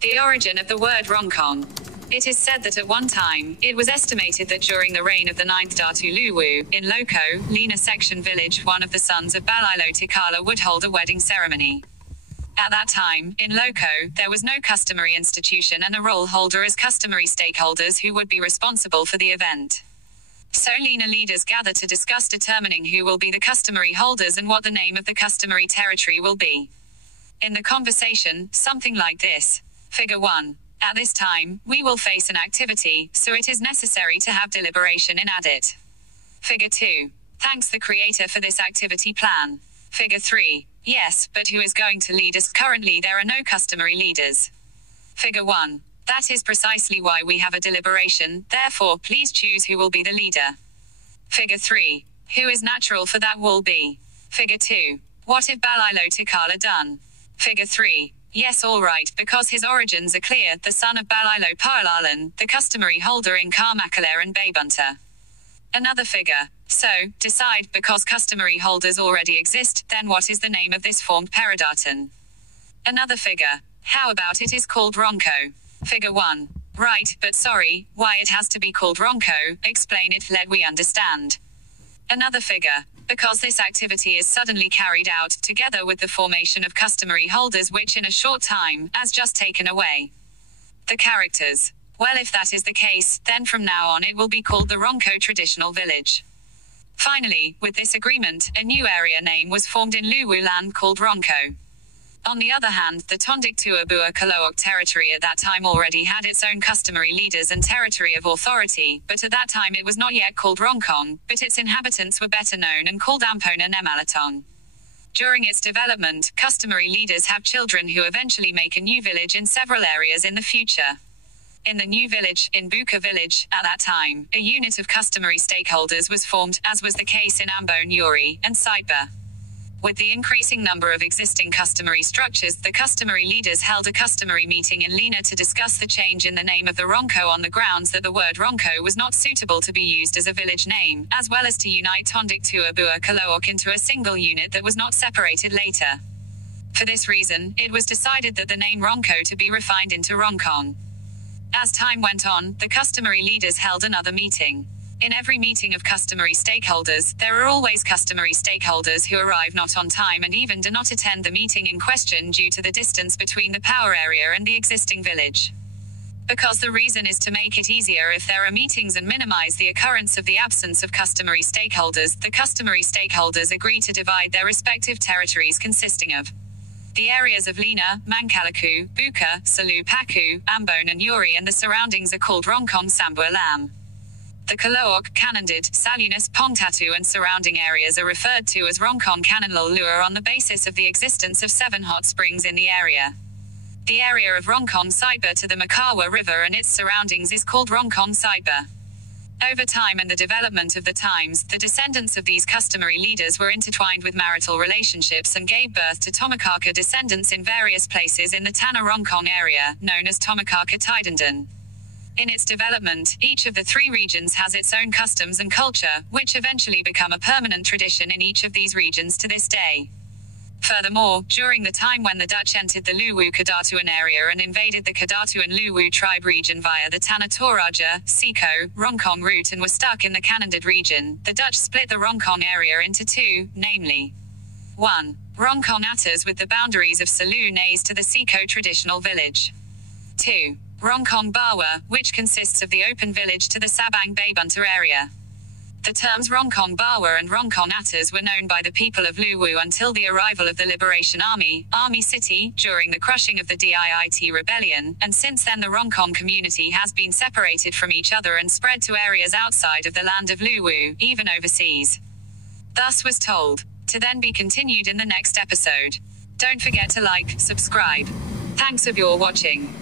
The origin of the word Rongkong. It is said that at one time, it was estimated that during the reign of the 9th Datu Luwu, in Loko, Lena Section Village, one of the sons of Balilo Tikala would hold a wedding ceremony. At that time, in Loko, there was no customary institution and a role holder as customary stakeholders who would be responsible for the event. So Lena leaders gather to discuss determining who will be the customary holders and what the name of the customary territory will be. In the conversation, something like this. Figure 1. At this time, we will face an activity, so it is necessary to have deliberation in it. Figure 2. Thanks the creator for this activity plan. Figure 3. Yes, but who is going to lead us? Currently there are no customary leaders. Figure 1. That is precisely why we have a deliberation, therefore please choose who will be the leader. Figure 3. Who is natural for that will be. Figure 2. What if Balilo Tikala done? Figure 3. Yes, all right, because his origins are clear, the son of Balilo Paalalan, the customary holder in Karmakaler and Babunta. Another figure. So, decide, because customary holders already exist, then what is the name of this formed peridatan? Another figure. How about it is called Ronko? Figure 1. Right, but sorry, why it has to be called Ronko, explain it, let we understand. Another figure. Because this activity is suddenly carried out, together with the formation of customary holders which in a short time, as just taken away. The characters. Well, if that is the case, then from now on it will be called the Ronko Traditional Village. Finally, with this agreement, a new area name was formed in Luwu land called Ronko. On the other hand, the Tondiktua Bua Kalo'Tok territory at that time already had its own customary leaders and territory of authority, but at that time it was not yet called Rongkong, but its inhabitants were better known and called Ampona Nemalatong. During its development, customary leaders have children who eventually make a new village in several areas in the future. In the new village, in Buka village, at that time, a unit of customary stakeholders was formed, as was the case in Ambo Nyuri and Saiba. With the increasing number of existing customary structures, the customary leaders held a customary meeting in Lena to discuss the change in the name of the Ronko on the grounds that the word Ronko was not suitable to be used as a village name, as well as to unite Tondiktua Bua Kalo'Tok into a single unit that was not separated later. For this reason, it was decided that the name Ronko to be refined into Rongkong. As time went on, the customary leaders held another meeting. In every meeting of customary stakeholders, there are always customary stakeholders who arrive not on time and even do not attend the meeting in question due to the distance between the power area and the existing village. Because the reason is to make it easier if there are meetings and minimize the occurrence of the absence of customary stakeholders, the customary stakeholders agree to divide their respective territories consisting of the areas of Lena, Mankalaku, Buka, Salu Paku, Ambon and Yuri and the surroundings are called RONGKONG Sambo Lam. The Kalo'Tok, Kanandid, Salunas, Pongtatu and surrounding areas are referred to as RONGKONG Kanan Lellua on the basis of the existence of 7 hot springs in the area. The area of Rongkong Saiba to the Makawa River and its surroundings is called Rongkong Saiba. Over time and the development of the times, the descendants of these customary leaders were intertwined with marital relationships and gave birth to Tomakaka descendants in various places in the Tanna Rongkong area, known as Tomakaka Taidandan. In its development, each of the 3 regions has its own customs and culture, which eventually become a permanent tradition in each of these regions to this day. Furthermore, during the time when the Dutch entered the Luwu Kadatuan area and invaded the Kadatuan Luwu tribe region via the Tanna Toraja, Seko, Rongkong route and were stuck in the Kanandid region, the Dutch split the Rongkong area into 2, namely 1. Rongkong Atas with the boundaries of Salu Nays to the Seko traditional village. 2. Rongkong Bawa, which consists of the open village to the Sabang Babunta area. The terms Rongkong Bawa and Rongkong Atas were known by the people of Luwu until the arrival of the Liberation Army, Army City, during the crushing of the DIIT rebellion, and since then the Rongkong community has been separated from each other and spread to areas outside of the land of Luwu, even overseas. Thus was told. To then be continued in the next episode. Don't forget to like, subscribe. Thanks of your watching.